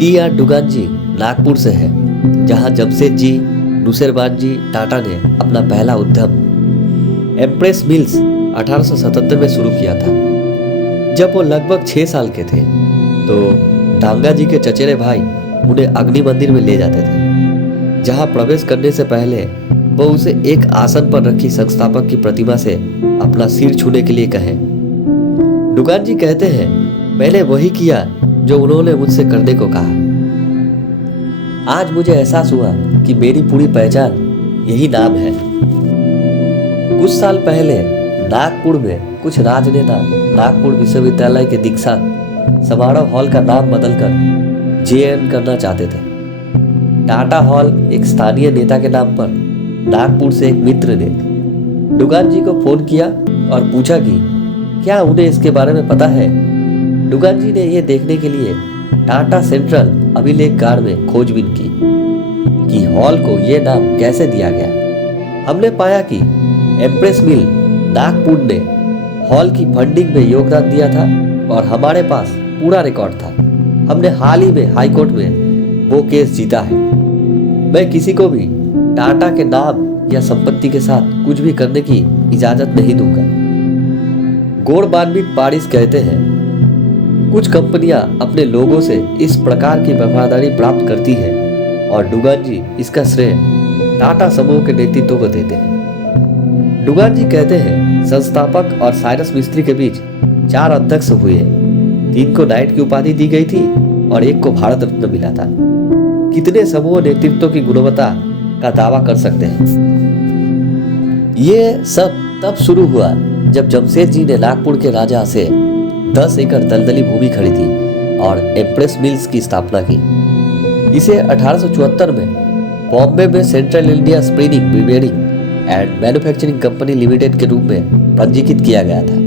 TR. डुगान जी नागपुर से है, जहां जमशेद जी नुसेरबान जी टाटा ने अपना पहला उद्यम एम्प्रेस मिल्स 1877 में शुरू किया था। जब वो लगभग 6 साल के थे तो डांगा जी के चचेरे भाई उन्हें अग्नि मंदिर में ले जाते थे, जहां प्रवेश करने से पहले वो उसे एक आसन पर रखी संस्थापक की प्रतिमा से अपना सिर छूने के लिए कहे। डुगान जी कहते हैं, मैंने वही किया जो उन्होंने मुझसे करने को कहा। आज मुझे एहसास हुआ कि मेरी पूरी पहचान यही नाम है। कुछ साल पहले नागपुर में कुछ राजनेता नागपुर विश्वविद्यालय के दीक्षांत समारोह हॉल का नाम बदलकर JN करना चाहते थे। टाटा हॉल एक स्थानीय नेता के नाम पर नागपुर से एक मित्र ने डुगान जी को फोन किया और पूछा कि क्या उन्हें इसके बारे में पता है। डुगान जी ने यह देखने के लिए टाटा सेंट्रल अभिलेखगार में खोजबीन की कि हॉल को यह नाम कैसे दिया गया। हमने पाया कि एम्प्रेस मिल नागपुर ने हॉल की फंडिंग में योगदान दिया था और हमारे पास पूरा रिकॉर्ड था। हमने हाल ही में हाई कोर्ट में वो केस जीता है। मैं किसी को भी टाटा के नाम या संपत्ति के साथ कुछ भी करने की इजाजत नहीं दूंगा। गौरबान्वित पारिस कहते हैं, कुछ कंपनियां अपने लोगों से इस प्रकार की वफादारी प्राप्त करती हैं और डुगान जी इसका श्रेय टाटा समूह के नेतृत्व को देते हैं। डुगान जी कहते हैं, संस्थापक और साइरस मिस्त्री के बीच 4 अध्यक्ष हुए हैं। 3 को नाइट की उपाधि दी गई थी और 1 को भारत रत्न मिला था। कितने समूह नेतृत्व की गुणवत्ता का दावा कर सकते हैं। ये सब तब शुरू हुआ जब जमशेद जी ने नागपुर के राजा से 10 एकड़ दलदली भूमि खरीदी और एम्प्रेस मिल्स की स्थापना की। इसे 1874 में बॉम्बे में central India spinning weaving and manufacturing company limited के रूप में पंजीकृत किया गया था।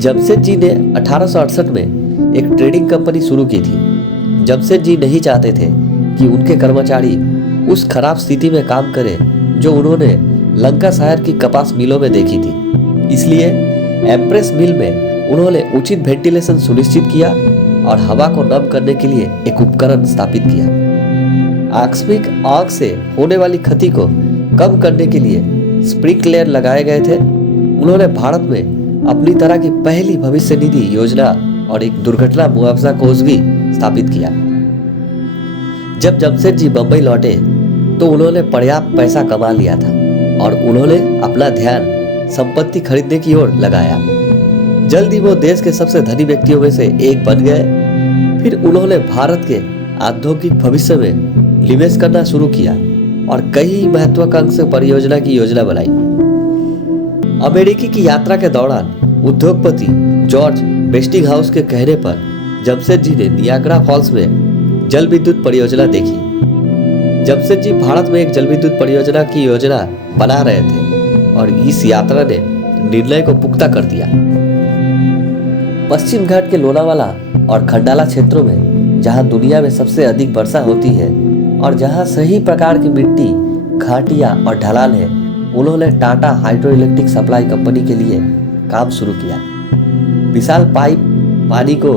जमशेद जी ने 1868 में एक ट्रेडिंग कंपनी शुरू की थी। जमशेद जी नहीं चाहते थे कि उनके कर्मचारी उस खराब स्थिति में काम करें जो उन्होंने लंकाशायर की कपास मिलों में देखी थी। इसलिए एम्प्रेस मिल में उन्होंने उचित वेंटिलेशन सुनिश्चित किया और हवा को नम करने के लिए एक उपकरण स्थापित किया। आकस्मिक आग से होने वाली क्षति को कम करने के लिए स्प्रिंकलर लगाए गए थे। उन्होंने भारत में अपनी तरह की पहली भविष्य निधि योजना और एक दुर्घटना मुआवजा कोष भी स्थापित किया। जब जमशेद जी बंबई लौटे तो उन्होंने पर्याप्त पैसा कमा लिया था और उन्होंने अपना ध्यान संपत्ति खरीदने की ओर लगाया। जल्द ही वो देश के सबसे धनी व्यक्तियों में से एक बन गए। फिर उन्होंने भारत के औद्योगिक भविष्य में निवेश करना शुरू किया और कई महत्वाकांक्षी परियोजना की योजना बनाई। अमेरिकी की यात्रा के दौरान उद्योगपति जॉर्ज वेस्टिंगहाउस के कहने पर जमशेद जी ने नियाग्रा फॉल्स में जल विद्युत परियोजना देखी। जमशेद जी भारत में एक जल विद्युत परियोजना की योजना बना रहे थे और इस यात्रा ने निर्णय को पुख्ता कर दिया। पश्चिम घाट के लोनावाला और खंडाला क्षेत्रों में, जहां दुनिया में सबसे अधिक वर्षा होती है और जहां सही प्रकार की मिट्टी, घाटियां और ढलान है, उन्होंने Tata hydro electric supply company के लिए काम शुरू किया। विशाल पाइप पानी को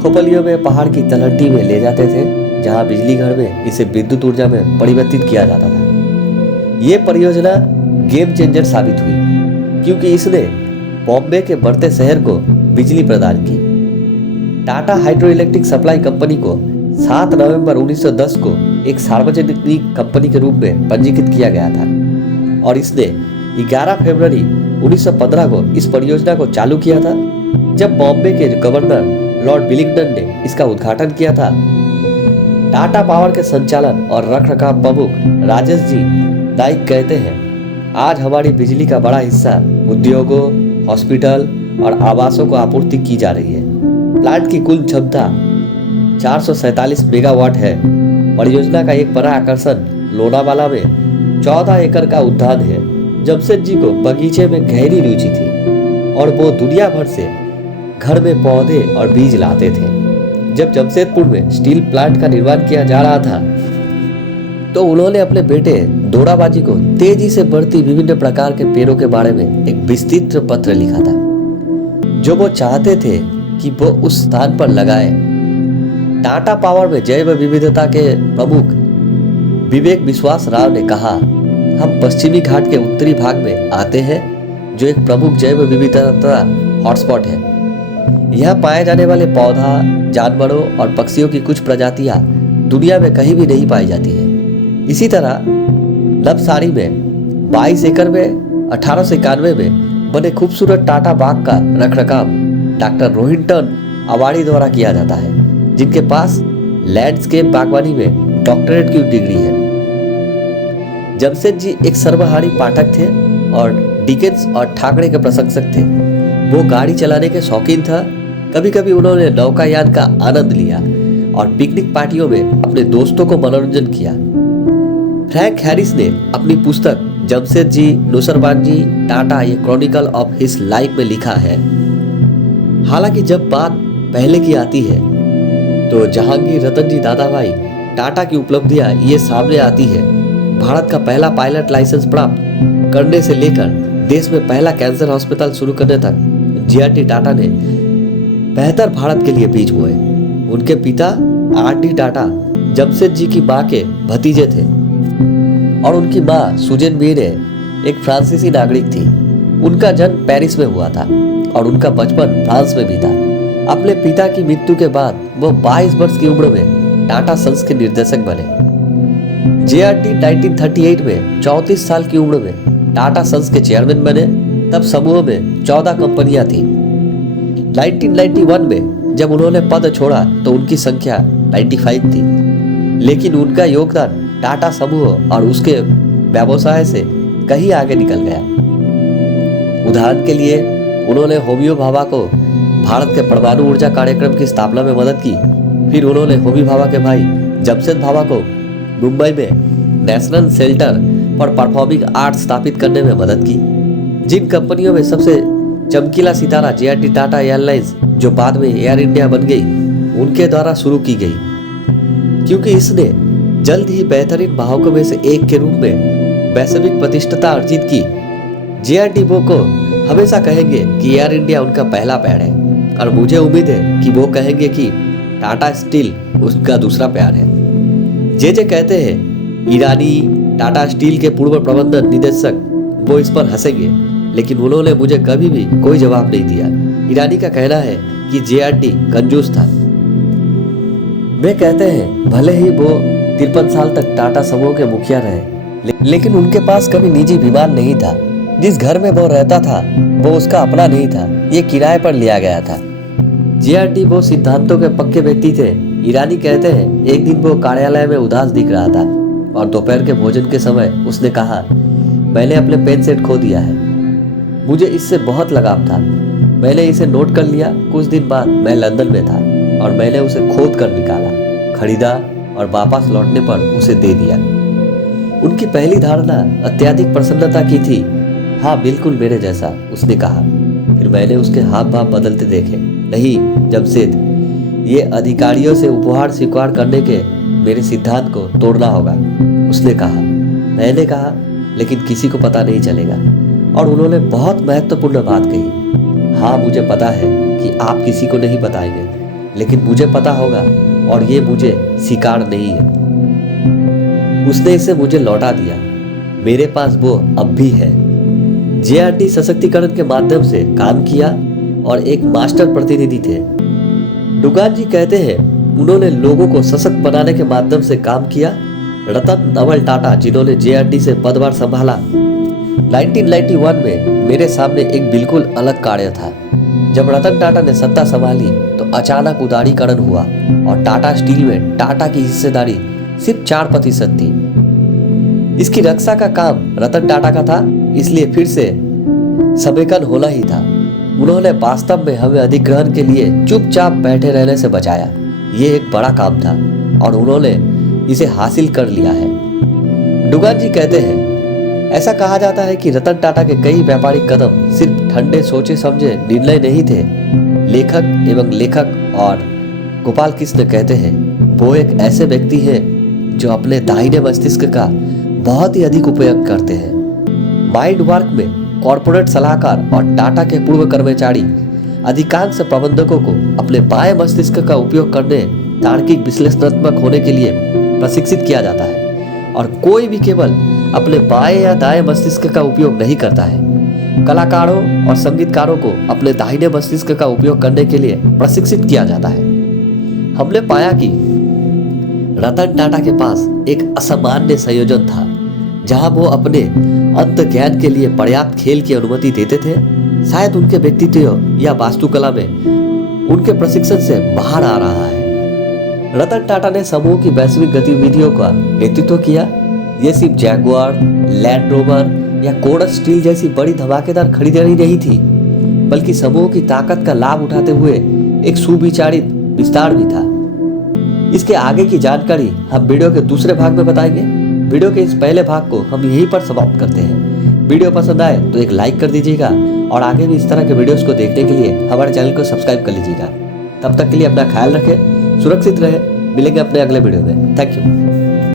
खोपलियों में पहाड़ की तलहटी में ले जाते थे, जहां बिजली घर में इसे विद्युत ऊर्जा में परिवर्तित किया जाता था। ये परियोजना गेम चेंजर साबित हुई क्योंकि इसने बॉम्बे के बढ़ते शहर को बिजली प्रदान की। Tata hydro electric supply company को 7 नवंबर 1910 को एक सार्वजनिक कंपनी के रूप में पंजीकृत किया गया था और इसने 11 फरवरी 1915 को इस परियोजना को चालू किया था। जब बॉम्बे के गवर्नर लॉर्ड विलिंगटन ने इसका उद्घाटन किया था, टाटा पावर के संचालन और रखरखाव प्रमुख राजेश जी नाइक कहते हैं, आज हमारी बिजली का बड़ा हिस्सा उद्योगों, हॉस्पिटल और आवासों को आपूर्ति की जा रही है। प्लांट की कुल क्षमता 447 मेगावाट है। परियोजना का एक बड़ा आकर्षण लोनावाला में 14 एकड़ का उद्यान है। जमशेद जी को बगीचे में गहरी रुचि थी और वो दुनिया भर से घर में पौधे और बीज लाते थे। जब जमशेदपुर में स्टील प्लांट का निर्माण किया जा रहा था तो उन्होंने अपने बेटे दोराबाजी को तेजी से बढ़ती विभिन्न प्रकार के पेड़ों के बारे में एक विस्तृत पत्र लिखा था जो वो चाहते थे कि वो उस स्थान पर लगाए। टाटा पावर में जैव विविधता के प्रमुख विवेक विश्वास राव ने कहा, हम पश्चिमी घाट के उत्तरी भाग में आते हैं जो एक प्रमुख जैव विविधता हॉटस्पॉट है। यहाँ पाए जाने वाले पौधा, जानवरों और पक्षियों की कुछ प्रजातियां दुनिया में कहीं भी नहीं पाई जाती है। इसी तरह नवसारी में 22 एकड़ में 1891 में बने खूबसूरत टाटा बाग का रखरखाव डॉक्टर रोहिंटन अवाड़ी द्वारा किया जाता है, जिनके पास लैंडस्केप बागवानी में डॉक्टरेट की डिग्री है। जमशेद जी एक सर्वहारी पाठक थे और डिकेंस और ठाकरे के प्रशंसक थे। वो गाड़ी चलाने के शौकीन था। कभी कभी उन्होंने नौकायान का आनंद लिया और पिकनिक पार्टियों में अपने दोस्तों को मनोरंजन किया। फ्रैंक हैरिस ने अपनी पुस्तक जमशेद जी नुसरबान जी टाटा ये क्रॉनिकल ऑफ हिज लाइफ में लिखा है। हालांकि जब बात पहले की आती है तो जहांगीर रतन जी दादाभाई टाटा की उपलब्धियां ये सामने आती है। भारत का पहला पायलट लाइसेंस प्राप्त करने से लेकर देश में पहला कैंसर हॉस्पिटल शुरू करने तक जेआरडी टाटा ने बेहतर भारत के लिए बीज बोए। उनके पिता आर.डी. टाटा जमशेद जी की मां के भतीजे थे और उनकी मां सुजेन मीरे एक फ्रांसीसी नागरिक थी। उनका जन्म पेरिस में हुआ था और उनका बचपन फ्रांस में बीता। अपने पिता की मृत्यु के बाद वो 22 वर्ष की उम्र में टाटा सन्स के निर्देशक बने। जेआरडी 1938 में 34 साल की उम्र में टाटा सन्स के चेयरमैन बने। तब समूह में 14 कंपनियां थी। 1991 में जब उन्होंने पद छोड़ा तो उनकी संख्या 95 थी, लेकिन उनका योगदान टाटा समूह और उसके व्यवसाय से कहीं आगे निकल गया। उदाहरण के लिए उन्होंने होमी भाभा को भारत के परमाणु ऊर्जा कार्यक्रम की स्थापना में मदद की। फिर उन्होंने होमी भाभा के भाई जमशेद भाभा को मुंबई में national centre for performing arts स्थापित करने में मदद की। जिन कंपनियों में सबसे चमकीला सितारा जेआरडी टाटा एयरलाइंस, जो बाद में एयर इंडिया बन गई, उनके द्वारा शुरू की गई। क्योंकि इसने जल्द ही बेहतरीन भावकों में से एक के रूप में वैश्विक प्रतिष्ठा अर्जित की, जेआरडी वो को हमेशा कहेंगे कि एयर इंडिया उनका पहला पैर है और मुझे उम्मीद है कि वो कहेंगे कि टाटा स्टील उसका दूसरा प्यार है। जे कहते हैं ईरानी टाटा स्टील के पूर्व प्रबंधन निदेशक वो इस पर हंसेंगे, लेकिन उन्होंने मुझे कभी भी कोई जवाब नहीं दिया। ईरानी का कहना है कि जेआरडी कंजूस था। वे कहते हैं भले ही वो 53 साल तक टाटा समूह के मुखिया रहे, लेकिन उनके पास कभी निजी विमान नहीं था। जिस घर में वो रहता था वो उसका अपना नहीं था, ये किराए पर लिया गया था। जेआरडी वो सिद्धांतों के पक्के व्यक्ति थे। ईरानी कहते हैं एक दिन वो कार्यालय में उदास दिख रहा था और दोपहर के भोजन के समय उसने कहा, मैंने अपने पेन सेट खो दिया है। मुझे इससे बहुत लगाव था। मैंने इसे नोट कर लिया। कुछ दिन बाद मैं लंदन में था और मैंने उसे खोद कर निकाला, खरीदा और वापस लौटने पर उसे दे दिया। उनकी पहली धारणा अत्यधिक प्रसन्नता की थी। हाँ, बिल्कुल मेरे जैसा, उसने कहा। फिर मैंने उसके हाव भाव बदलते देखे। नहीं जमशेद, ये अधिकारियों से उपहार स्वीकार करने के मेरे सिद्धांत को तोड़ना होगा, उसने कहा। मैंने कहा लेकिन किसी को पता नहीं चलेगा। और उन्होंने बहुत महत्वपूर्ण बात कही। हाँ, मुझे पता है कि आप किसी को नहीं बताएंगे, लेकिन मुझे पता होगा और ये मुझे स्वीकार नहीं है। उसने इसे मुझे लौटा दिया। मेरे पास वो अब भी है। जेआरडी सशक्तिकरण के माध्यम से काम किया और एक मास्टर प्रतिनिधि थे। डुगान जी कहते हैं उन्होंने लोगों को सशक्त बनाने के माध्यम से काम किया। रतन नवल टाटा, जिन्होंने जेआरडी से पदभार संभाला, 1991 में मेरे सामने एक बिल्कुल अलग कार्य था। जब रतन टाटा ने सत्ता संभाली तो अचानक उदारीकरण हुआ और टाटा स्टील में टाटा की हिस्सेदारी सिर्फ 4% थी। इसकी रक्षा का काम रतन टाटा का था, इसलिए फिर से समेकन होना ही था। उन्होंने वास्तव में हमें अधिग्रहण के लिए चुपचाप बैठे रहने से बचाया। ये एक बड़ा काम था और उन्होंने इसे हासिल कर लिया है। डुगान जी कहते हैं ऐसा कहा जाता है कि रतन टाटा के कई व्यापारिक कदम सिर्फ ठंडे सोचे समझे निर्णय नहीं थे। लेखक और गोपाल कृष्ण कहते हैं वो एक ऐसे व्यक्ति हैं जो अपने दाहिने मस्तिष्क का बहुत ही अधिक उपयोग करते हैं। माइंड वर्क में कॉर्पोरेट सलाहकार और टाटा के पूर्व कर्मचारी अधिकांश प्रबंधकों को अपने बाएं मस्तिष्क का उपयोग करने तार्किक विश्लेषणात्मक होने के लिए प्रशिक्षित किया जाता है और कोई भी केवल अपने बाएं या दाएं मस्तिष्क का उपयोग नहीं करता है। कलाकारों और संगीतकारों को अपने दाहिने मस्तिष्क का उपयोग करने के लिए प्रशिक्षित किया जाता है। हमने पाया कि रतन टाटा के पास एक असामान्य संयोजन था, जहां वो अपने अंत ज्ञान के लिए पर्याप्त खेल की अनुमति देते थे। शायद उनके व्यक्तित्व या वास्तुकला में उनके प्रशिक्षण से बाहर आ रहा है। रतन टाटा ने समूह की वैश्विक गतिविधियों का नेतृत्व किया। ये सिर्फ जैगुआर, लैंड रोवर या कोरस स्टील जैसी बड़ी धमाकेदार खरीदारी नहीं थी, बल्कि समूह की ताकत का लाभ उठाते हुए एक सुविचारित विस्तार भी था। इसके आगे की जानकारी हम वीडियो के दूसरे भाग में बताएंगे। वीडियो के इस पहले भाग को हम यहीं पर समाप्त करते हैं। वीडियो पसंद आए तो एक लाइक कर दीजिएगा और आगे भी इस तरह के वीडियोस को देखने के लिए हमारे चैनल को सब्सक्राइब कर लीजिएगा। तब तक के लिए अपना ख्याल रखें, सुरक्षित रहें। मिलेंगे अपने अगले वीडियो में। Thank you.